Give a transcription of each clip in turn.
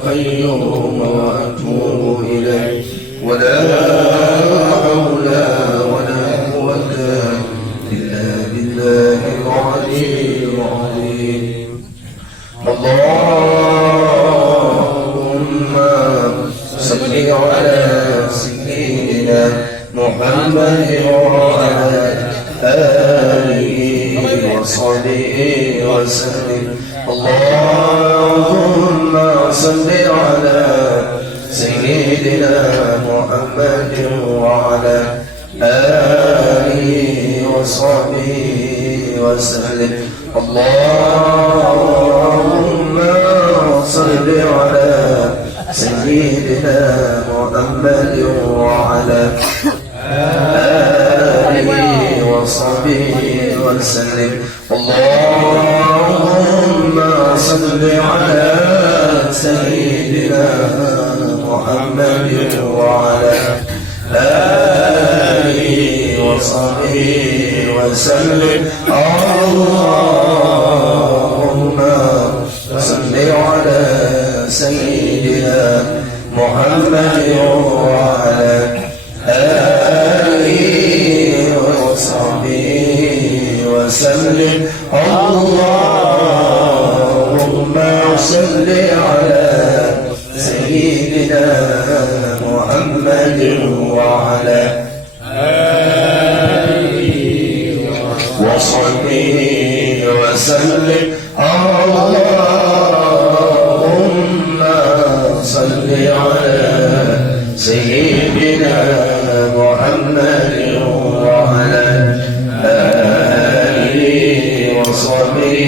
القيوم وأتوب إليه ولا حول ولا قوة إلا بالله العلي العظيم. اللهم صل على سيدنا محمد وعلى آله وصحبه وسلم. اللهم صل على سيدنا محمد وعلى آله وصحبه وسلم. اللهم صل على سيدنا محمد وعلى آله وصحبه وسلم. اللهم صل على سيدنا محمد وعلى آله وصحبه وسلم. اللهم صل على سيدنا محمد وعلى آله وصحبه وسلم. اللهم صل على سيدنا محمد وعلى آله وصحبه وسلم. اللهم صل على سيدنا محمد وعلى آله وصحبه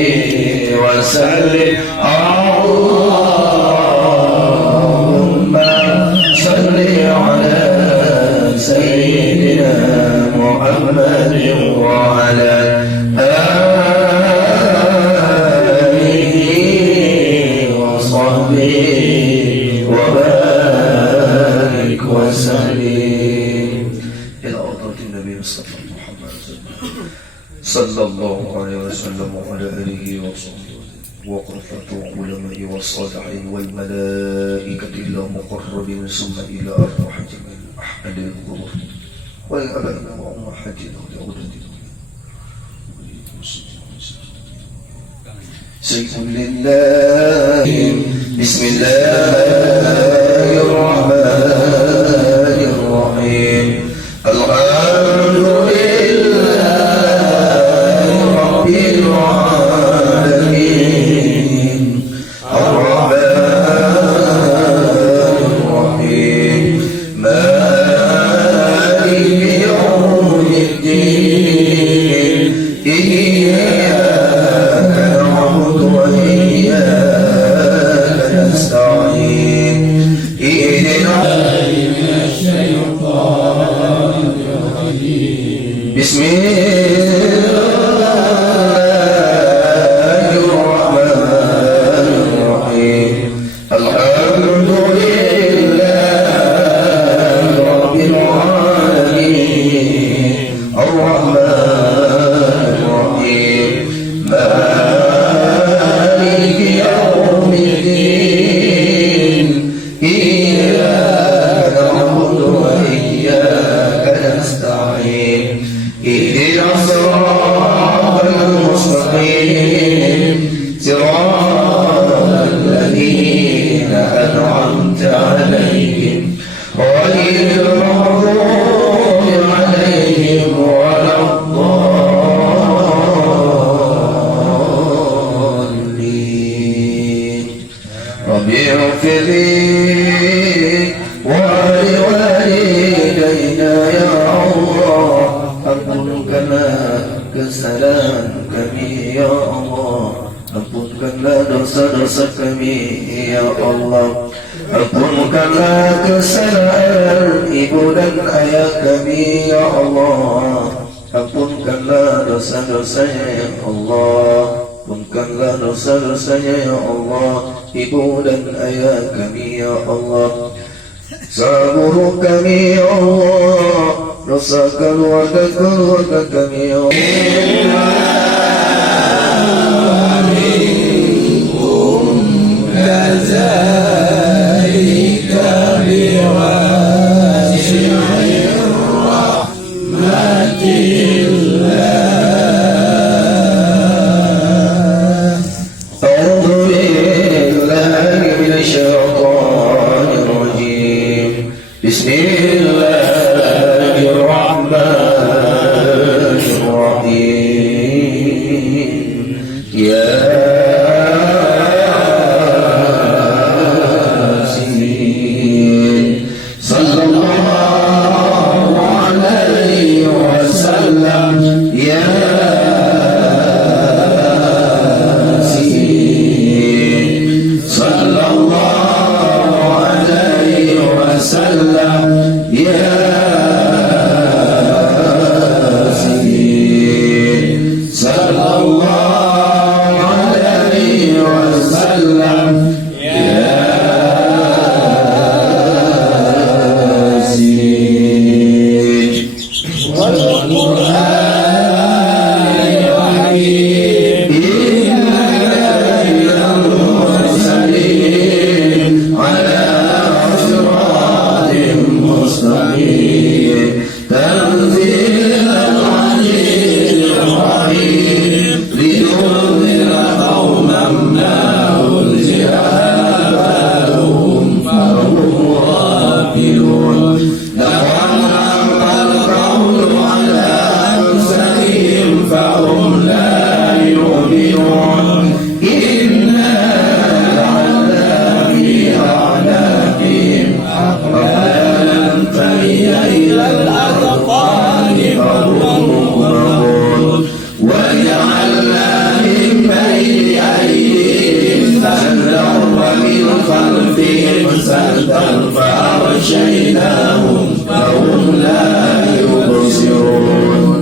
وسلم. اللهم صل على سيدنا محمد وعلى آله وصحبه وبارك وسلم إلى حضرة النبي صلى الله عليه وسلم وعلى آله وصحبه وغرفة العلماء والصالحين والملائكة المقربين ثم إلى أرواح جميع أحمد الظهور والأبائنا وأمهاتنا ولأولادنا سيف لله. بسم الله الرحمن الرحيم. الحمد لله رب العالمين الرحمن الرحيم مالك يوم الدين إياك نعبد وإياك نستعين اهدنا من الشيطان الرجيم. بسم الله الرحمن الرحيم. الحمد لله رب العالمين الرحمن الرحيم مالك يوم الدين إياك نعبد وإياك نستعين اهدنا الصراط المستقيم صراط الذين أنعمت عليهم غير المغضوب عليهم ولا الضالين. رب اغفر لي ولوالدينا يا الله ampunkanlah kesalahan kami ya Allah. Ampunkanlah dosa-dosa kami ya Allah. Ampunkanlah kesalahan ibu dan ayah kami ya Allah. Ampunkanlah dosa-dosanya ya Allah. Ampunkanlah dosa-dosanya ya Allah, ibu dan ayah kami ya Allah. Sabur kami ya Allah, dosa keluarga kami ya Allah. Minkum بسم الله الرحمن الرحيم ياسين صلى الله عليه وسلم ياسين صلى الله عليه وسلم ياسين صلى الله عليه وسلم ياسين والقرآن الحكيم إنك لمن المرسلين على صراط مستقيم تنزيل العزيز الرحيم لتنذر قوما ما أنزل آباؤهم فهم غافلون لقد حق القول على أكثرهم فهم لا يؤمنون إنا جعلنا في أعناقهم أغلالا فهي إلى الأذقان فهم مغرقون وجعلنا من بين أيديهم سدا ومن خلفهم سدا فأغشيناهم فهم لا يبصرون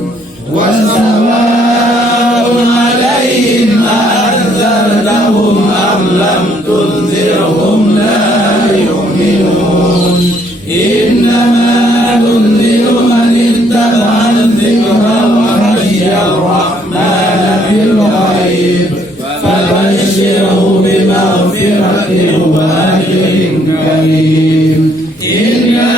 وسواء عليهم أأنذرتهم أم لم تنذرهم لا يؤمنون إنما تنذر من اتبع الذكر وخشي الرحمن بالغيب فبشره بمغفرة وأجر كريم إنا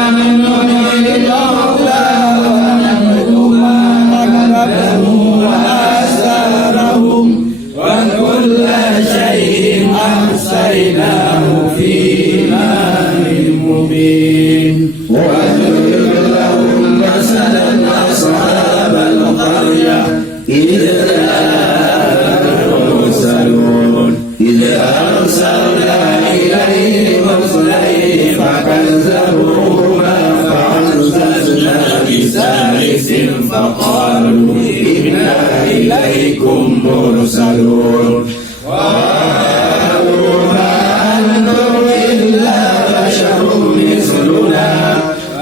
نحن نحيي الموتى ونكتب ما قدموا وآثارهم وكل شيء أحصيناه في إمام مبين واضرب لهم مثلا أصحاب القرية إذ المرسلون إذ أرسلنا إليهم اثنين فكذبوهما فعززنا بثالث فقالوا إنا إليكم مرسلون قالوا ما أنتم إلا بشر مثلنا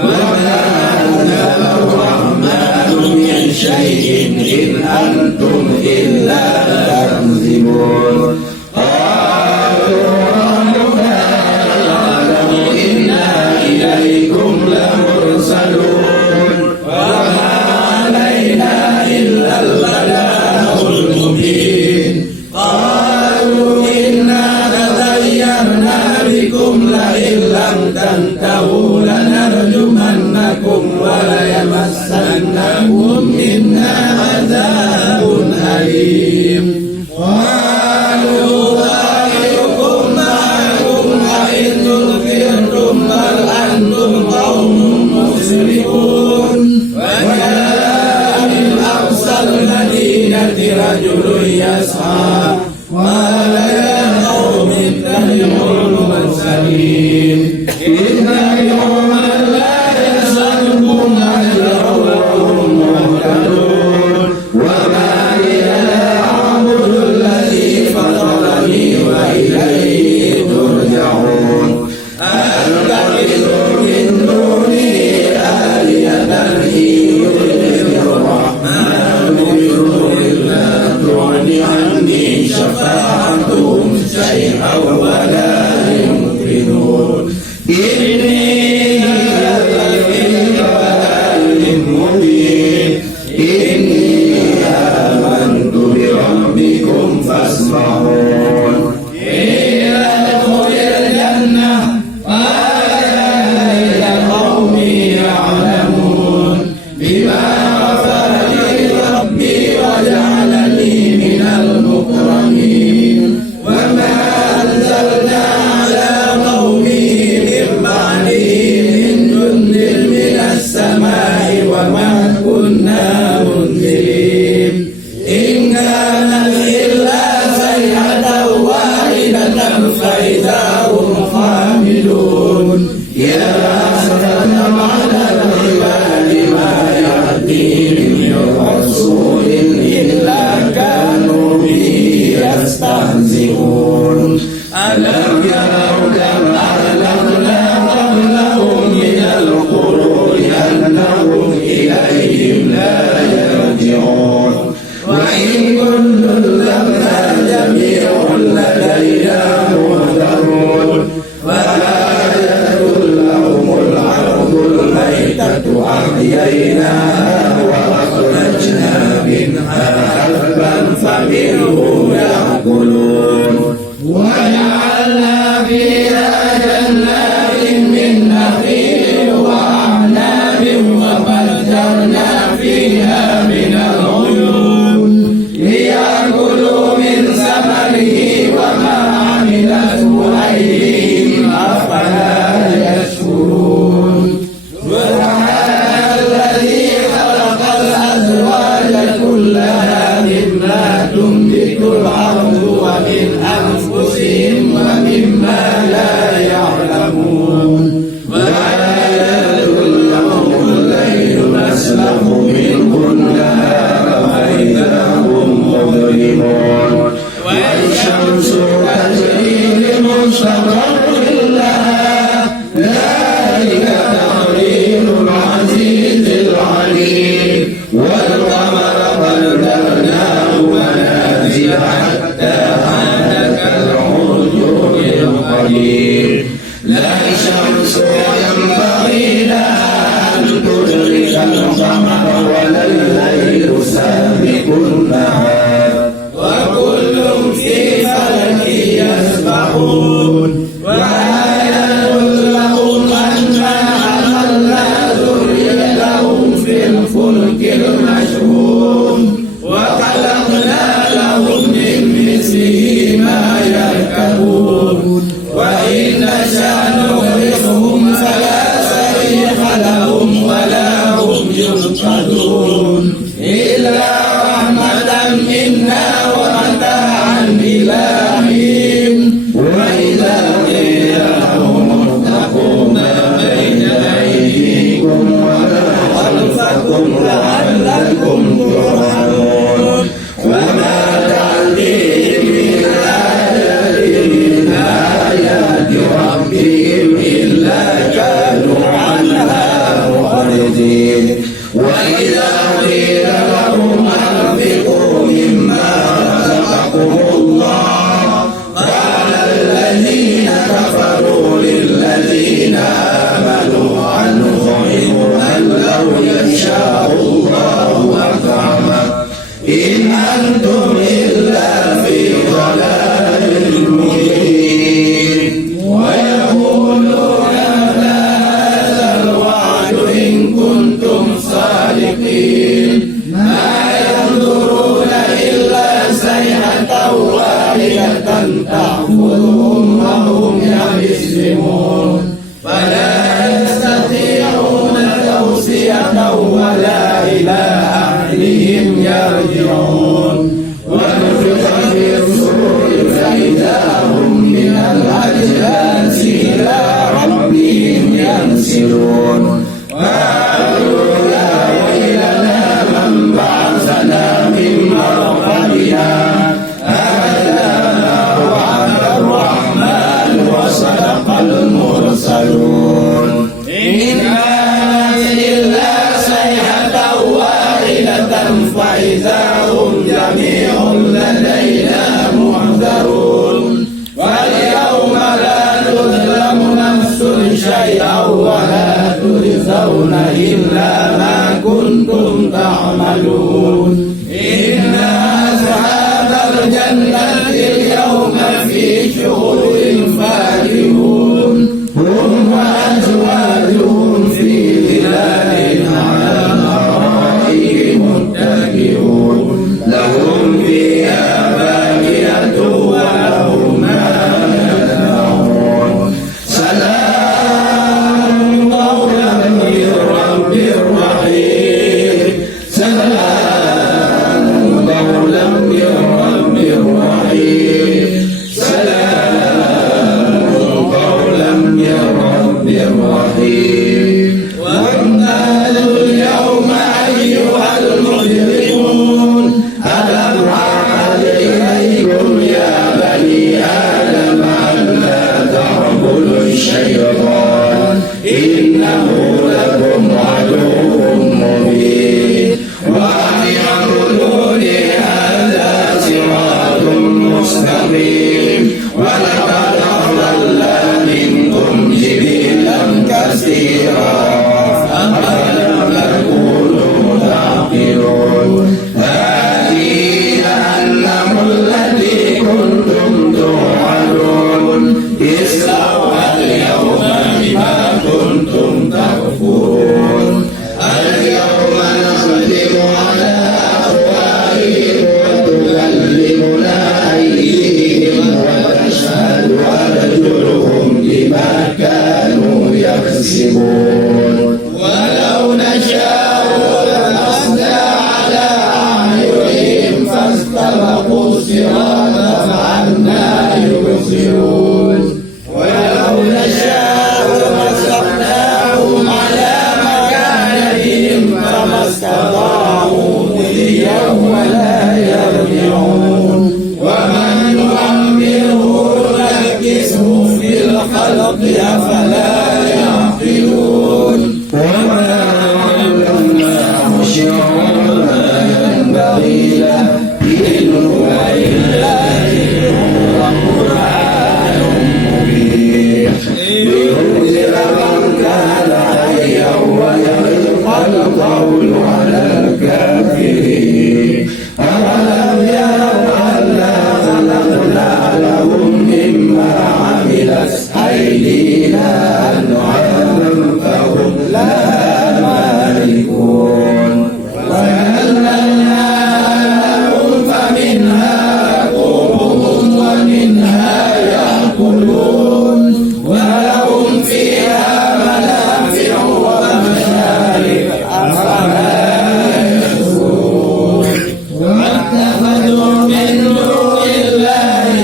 وما أنزل الرحمن من شيء إن أنتم إلا تكذبون قالوا ربنا يعلم إنا إليكم لمرسلون وما علينا إلا البلاغ المبين قالوا إنا تطيرنا بكم لئن لم تنتهوا لنرجمنكم وليمسنكم منا عذاب أليم قالوا طائركم معكم أئن ذكرتم بل أنتم قوم مسرفون وجاء من أقصى المدينة رجل يسعى قال يا قوم اتبعوا المرسلين إن يوما لا يسألكم أجرا وهم مهتدون وما لي لا أعبد الذي فطرني وإليه ترجعون أتخذ من دونه آلهة إن يردني الرحمن بضر لا تغن عني شفاعتهم شيئا ولا ينقذون إني لفي ضلال مبين إني آمنت بربكم فاسمعون قيل ادخل الجنة قال يا ليت قومي يعلمون بما غفر لي ربي وجعلني من المكرمين وما أنزلنا على قومه من بعد عابدون يا أسفة على العباد ما يأتيهم من رسول إلا كانوا به يستهزئون ألم يروا كم أهلكنا قبلهم من القرون أنهم إليهم لا يرجعون وإن كل لما جميع لدينا محضرون وآية لهم الأرض الميتة أحييناها وأخرجنا منها حبا فمنه يأكلون وجعلنا فيها جنات من نخيل وأعناب وفجرنا فيها من العيون ليأكلوا من ثمره وما عملته أيديهم أفلا يشكرون سبحان الذي خلق الأزواج كلها مما تنبت الأرض ومن أنفسهم ومما لا يعلمون وآية لهم الليل نسلخ منه النهار فإذا هم مظلمون والشمس تجري لمستقر لها ذلك تقدير العزيز العليم والقمر قدرناه منازل حتى عاد كالعرجون القديم لا الشمس ينبغي لها أن تدرك القمر ولا الليل سابق النهار وكل في فلك يسبحون وآية لهم أنا حملنا ذريتهم في الفلك المشحون وخلقنا لهم من مثله ما يركبون وإن نشأ نغرقهم فلا صريخ لهم ولا هم ينقذون إلا رحمة منا ومتاعا إلى حين وإذا قيل لهم اتقوا ما بين أيديكم وما خلفكم لعلكم ترحمون وما تأتيهم من آية من آيات ربهم إلا كانوا عنها معرضين وإذا قيل لهم أنفقوا مما رزقكم الله قال الذين كفروا للذين آمنوا أنطعم من لو يشاء الله أطعمه إن أنتم إلا في ضلال مبين ويقولون متى هذا الوعد إن كنتم صادقين ما ينظرون إلا صيحة واحدة تأخذهم وهم يحزمون فلا يستطيعون توصية ولا إلى أهلهم يرجعون ونفخ في الصور فإذا هم من الأجداث إلى ربهم ينسلون وقالوا يا ويلنا من بعثنا من مرقدنا هذا ما وعد الرحمن وصدق المرسلون إن كانت إلا صيحة واحدة فإذا هم جميع لدينا محضرون واليوم لا تظلم نفس شيئا ولا تجزون إلا ما كنتم تعملون إن أصحاب الجنة اليوم في شغل فاكهون هم وأزواجهم في ظلال على الأرائك متكئون لهم فيها فاكهة ولهم ما يدعون سلام قولا من رب رحيم سلام الرحيم وامتازوا اليوم أيها المجرمون ألم أعهد إليكم يا بني آدم ألا تعبدوا الشيطان إنه لكم عدو مبين وأن اعبدوني هذا صراط مستقيم ولقد أضل منكم جبلا كثيرا أفلم تكونوا تعقلون هذه جهنم التي كنتم توعدون اصلوها اليوم بما كنتم تكفرون اليوم نختم على أفواههم وتكلمنا أيديهم وتشهد أرجلهم بما كانوا يكسبون ولو نشاء لمسنا على أعينهم فاستبقوا الصراط فأنى يبصرون ولو نشاء لمسخناهم على مكانتهم فما استطاعوا مضيا ولا يرجعون ومن نعمره نكسه في الخلق أفلا يعقلون وما علمناه شعرا ما ينبغي له إن هو إلا ذكر وقرآن مبين لينذر من كان حيا ويحق القول على الكافرين أولم يروا أنا خلقنا لهم مما عملت أيدينا أنعاما فهم لها مالكون وذللناها لهم فمنها ركوبهم ومنها يأكلون ولهم فيها منافع ومشارب أفلا يشكرون واتخذوا من دون الله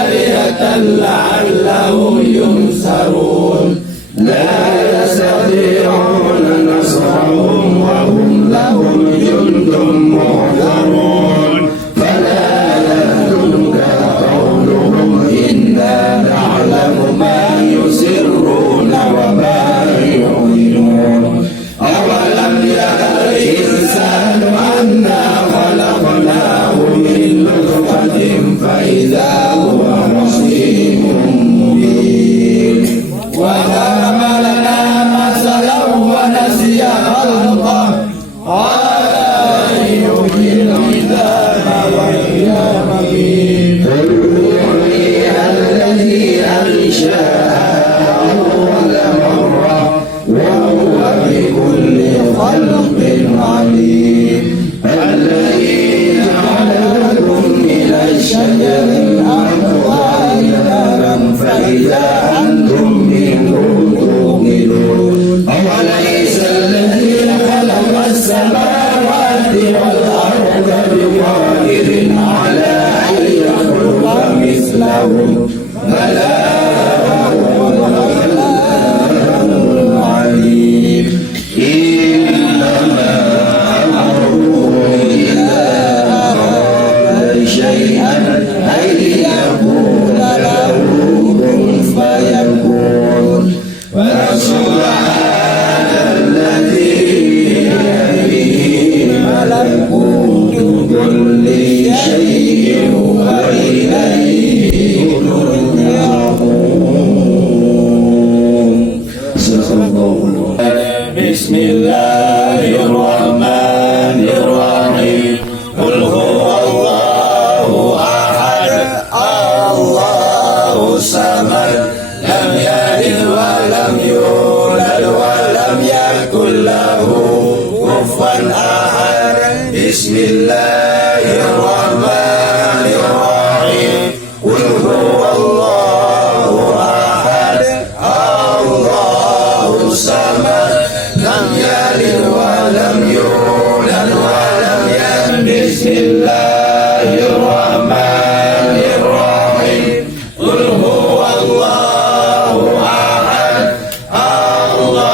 آلهة لعلهم ينصرون لا يستطيعون نصرهم وهم لهم جند محضرون فلا يحزنك قولهم إنا نعلم ما يسرون وما يعلنون أولم يرى الإنسان أنا خلقناه من نطفة فإذا هو خصيم مبين وضرب لنا مثلا ونسي خلقه قال أن يحيي العظام وهي رميم قل يحييها الذي أنشأها أول مرة وهو بكل خلق عليم الذي جعل لكم من الشجر الأخضر نارا فإذا أنتم منه توقدون أوليس الذي خلق السماوات والأرض بقادر على أن يخلق مثلهم بلى وهو الخلاق العليم إنما أمره إذا أراد شيئا أن يقول له كن فيكون فسبحان الذي بيده ملكوت كل شيء وإليه ترجعون. بسم الله الرحمن الرحيم قل هو الله أحد الله الصمد لم يلد ولم يولد ولم يكن له كفوا أحد بسم الله الرحمن الرحيم قل هو الله أحد الله الصمد لم يلد ولم يولد ولم يكن بسم الله الرحمن الرحيم قل هو الله أحد الله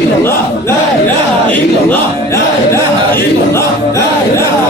illallah, la ilaha illallah, la ilaha illallah, la ilaha